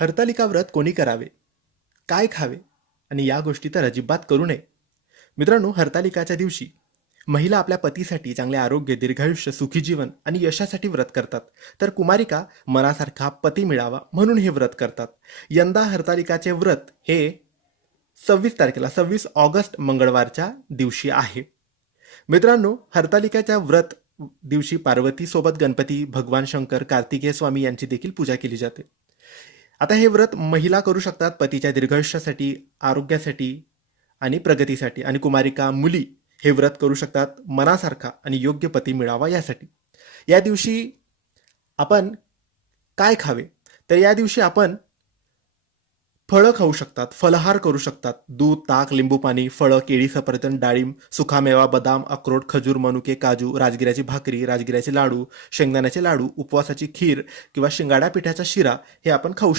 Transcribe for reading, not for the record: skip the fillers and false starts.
हरतालिका व्रत कोणी करावे, काय खावे आणि या गोष्टी तर अजिबात करू नये. मित्रांनो, हरतालिकाच्या दिवशी महिला आपल्या पतीसाठी चांगले आरोग्य, दीर्घायुष्य, सुखी जीवन आणि यशासाठी व्रत करतात. तर कुमारिका मनासारखा पती मिळावा म्हणून हे व्रत करतात. यंदा हरतालिकाचे व्रत हे 26 ऑगस्ट मंगळवारच्या दिवशी आहे. मित्रांनो, हरतालिकाच्या व्रत दिवशी पार्वती सोबत गणपती, भगवान शंकर, कार्तिकेय स्वामी यांची देखील पूजा केली जाते. आता हे व्रत महिला करू शकतात पतीच्या दीर्घायुष्यासाठी, आरोग्यासाठी आणि प्रगतीसाठी, आणि कुमारिका मुली हे व्रत करू शकतात मनासारखा आणि योग्य पती मिळावा यासाठी. या दिवशी आपण काय खावे, तर या दिवशी आपण फळं खाऊ शकतात, फलहार करू शकतात. दूध, ताक, लिंबू पाणी, फळं, केळी, सफरचंद, डाळिंब, सुकामेवा, बदाम, अक्रोड, खजूर, मनुके, काजू, राजगिऱ्याची भाकरी, राजगिऱ्याचे लाडू, शेंगदाण्याचे लाडू, उपवासाची खीर किंवा शिंगाडा पिठाचा शिरा हे आपण खाऊ शकतो.